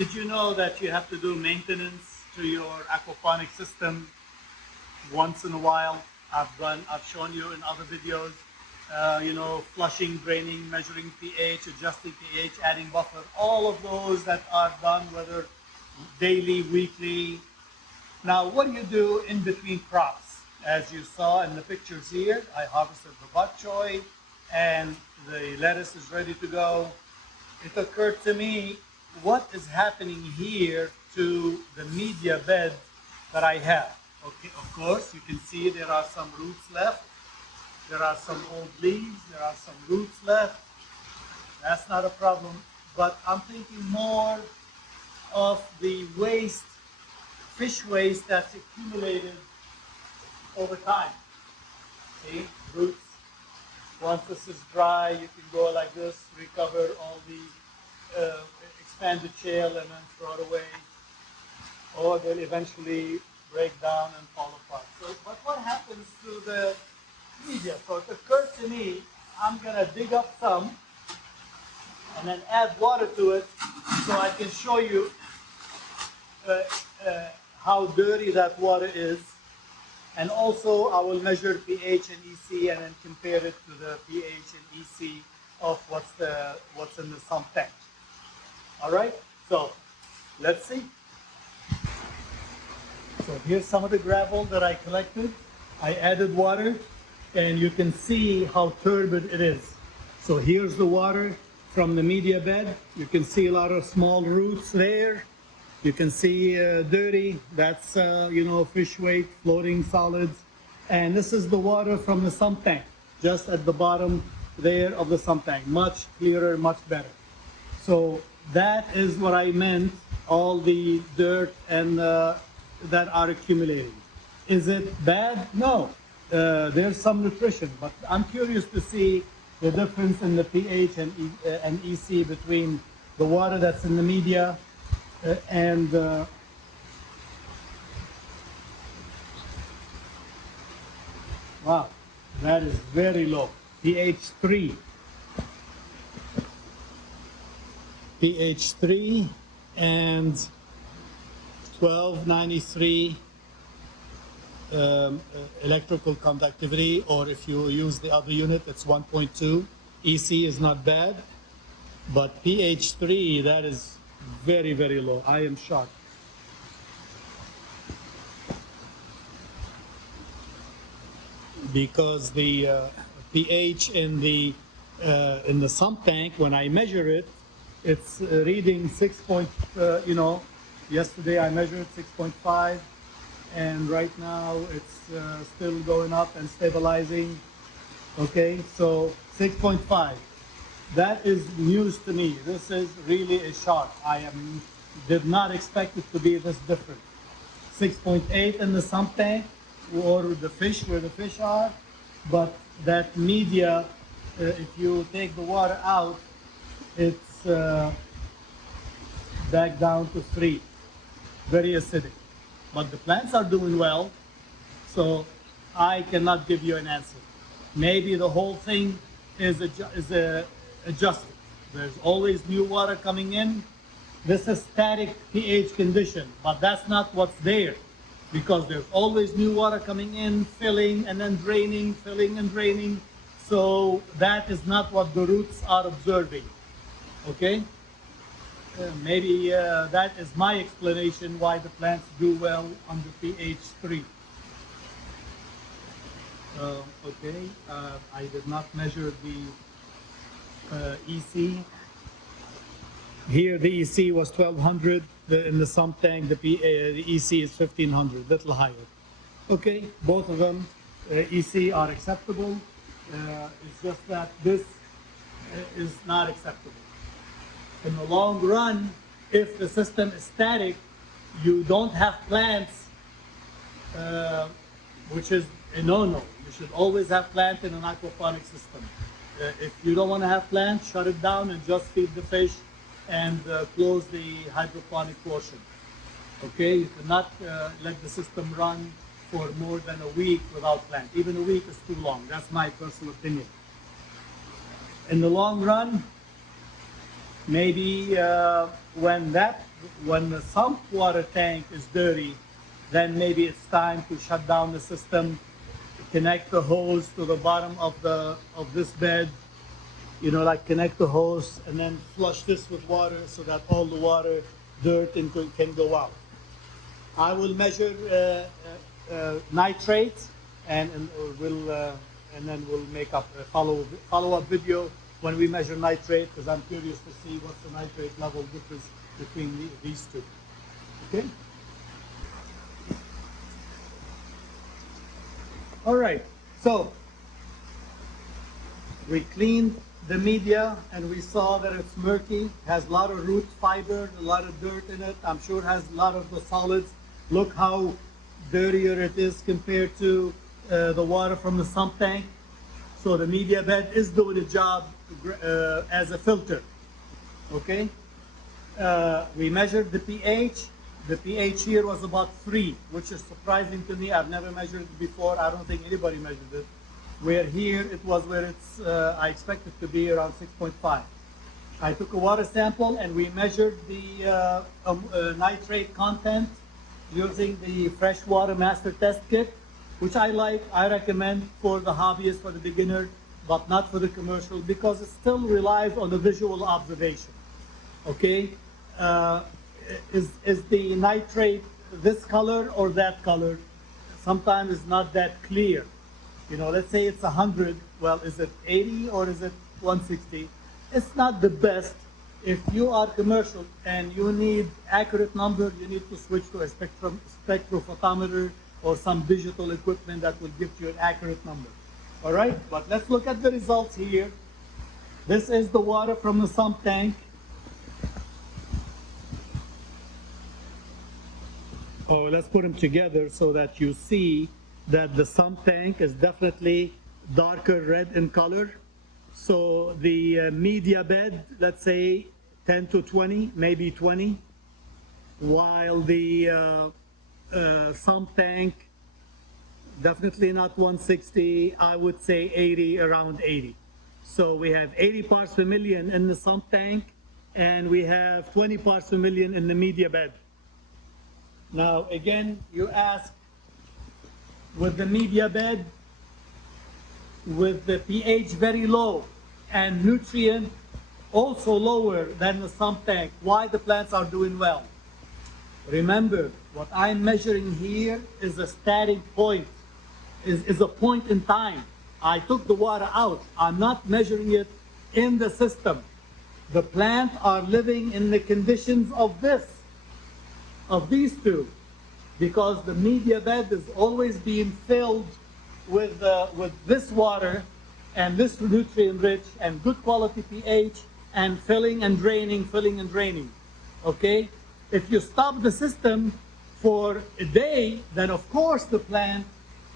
Did you know that you have to do maintenance to your aquaponic system once in a while? I've shown you in other videos, flushing, draining, measuring pH, adjusting pH, adding buffer, all of those that are done, whether daily, weekly. Now, what do you do in between crops? As you saw in the pictures here, I harvested the bok choy and the lettuce is ready to go. It occurred to me, what is happening here to the media bed that I have? Okay, of course, you can see there are some roots left. There are some old leaves. There are some roots left. That's not a problem. But I'm thinking more of the waste, fish waste that's accumulated over time. See, roots. Once this is dry, you can go like this, recover all the expanded shell and then throw it away. Or they'll eventually break down and fall apart. So, but what happens to the media? So it occurred to me, I'm gonna dig up some and then add water to it so I can show you how dirty that water is. And also I will measure pH and EC and then compare it to the pH and EC of what's in the sump tank. All right, so let's see. So here's some of the gravel that I collected. I added water and you can see how turbid it is. So here's the water from the media bed. You can see a lot of small roots there. You can see dirty, that's fish waste, floating solids. And this is the water from the sump tank, just at the bottom there of the sump tank. Much clearer, much better. So that is what I meant, all the dirt and that are accumulating. Is it bad? No. There's some nutrition, but I'm curious to see the difference in the pH and EC between the water that's in the media and wow, that is very low. pH 3. pH 3 and 1293 electrical conductivity, or if you use the other unit, it's 1.2. EC is not bad, but pH 3, that is very, very low. I am shocked. Because the pH in the sump tank, when I measure it, it's reading 6. Yesterday I measured 6.5, and right now it's still going up and stabilizing. Okay, so 6.5. That is news to me. This is really a shock. Did not expect it to be this different. 6.8 in the sump tank, or the fish, where the fish are, but that media, if you take the water out, it's back down to 3. Very acidic. But the plants are doing well, so I cannot give you an answer. Maybe the whole thing is adjusted. There's always new water coming in. This is static pH condition, but that's not what's there, because there's always new water coming in, filling and then draining, filling and draining. So that is not what the roots are observing. Okay? Maybe that is my explanation why the plants do well under pH 3. Okay, I did not measure the EC. Here the EC was 1200. In the sump tank, the EC is 1500, little higher. Okay, both of them EC are acceptable. It's just that this is not acceptable. In the long run, if the system is static, you don't have plants, which is a no-no. You should always have plants in an aquaponic system. If you don't want to have plants, shut it down and just feed the fish and close the hydroponic portion. Okay, you cannot let the system run for more than a week without plants. Even a week is too long. That's my personal opinion. In the long run, maybe when that when the sump water tank is dirty, then maybe it's time to shut down the system, connect the hose to the bottom of this bed, you know, like connect the hose and then flush this with water so that all the water, dirt can go out. I will measure nitrate and then we'll make up a follow-up video when we measure nitrate, because I'm curious to see what's the nitrate level difference between these two. Okay. All right. So we cleaned the media and we saw that it's murky, has a lot of root fiber, a lot of dirt in it. I'm sure it has a lot of the solids. Look how dirtier it is compared to the water from the sump tank. So the media bed is doing a job as a filter. Okay. We measured the pH. The pH here was about 3, which is surprising to me. I've never measured it before. I don't think anybody measured it. Where here it was where it's, I expect it to be around 6.5. I took a water sample and we measured the nitrate content using the Freshwater Master Test Kit, which I recommend for the hobbyist, for the beginner, but not for the commercial, because it still relies on the visual observation. Okay, is the nitrate this color or that color? Sometimes it's not that clear. You know, let's say it's 100. Well, is it 80 or is it 160? It's not the best. If you are commercial and you need accurate number, you need to switch to a spectrophotometer or some digital equipment that will give you an accurate number. All right, but let's look at the results here. This is the water from the sump tank. Oh, let's put them together so that you see that the sump tank is definitely darker red in color. So the media bed, let's say 10 to 20, maybe 20, while the sump tank, definitely not 160, I would say 80, around 80. So we have 80 parts per million in the sump tank, and we have 20 parts per million in the media bed. Now, again, you ask, with the media bed, with the pH very low and nutrient also lower than the sump tank, why the plants are doing well? Remember, what I'm measuring here is a static point, is a point in time. I took the water out. I'm not measuring it in the system. The plants are living in the conditions of these two, because the media bed is always being filled with this water and this nutrient rich and good quality pH, and filling and draining, okay? If you stop the system for a day, then of course the plant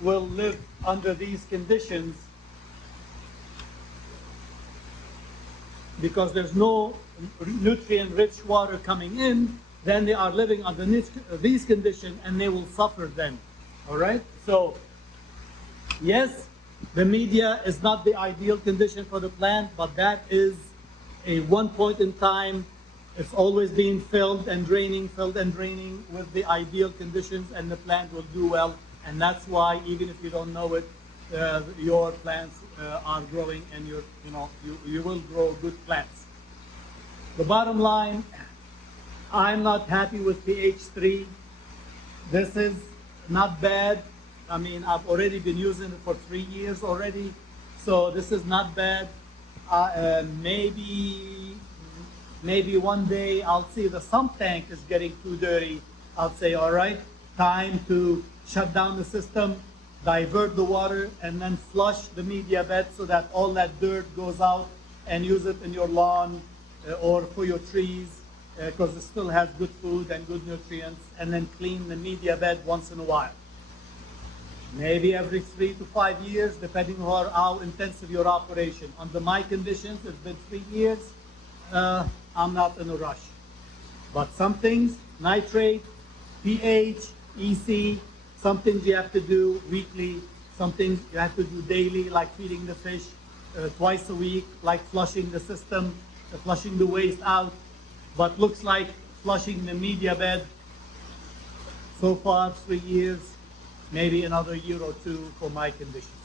will live under these conditions, because there's no nutrient rich water coming in. Then they are living under these conditions and they will suffer then. All right? So, yes, the media is not the ideal condition for the plant, but that is a one point in time. It's always being filled and draining with the ideal conditions, and the plant will do well. And that's why, even if you don't know it, your plants are growing, and you will grow good plants. The bottom line, I'm not happy with pH 3. This is not bad. I mean, I've already been using it for 3 years already, so this is not bad. Maybe one day I'll see the sump tank is getting too dirty. I'll say, all right, time to shut down the system, divert the water, and then flush the media bed so that all that dirt goes out, and use it in your lawn or for your trees, because it still has good food and good nutrients, and then clean the media bed once in a while. Maybe every 3 to 5 years, depending on how intensive your operation. Under my conditions, it's been 3 years. I'm not in a rush. But some things, nitrate, pH, EC, some things you have to do weekly, some things you have to do daily, like feeding the fish, twice a week, like flushing the system, flushing the waste out. But looks like flushing the media bed. So far, 3 years, maybe another year or two for my conditions.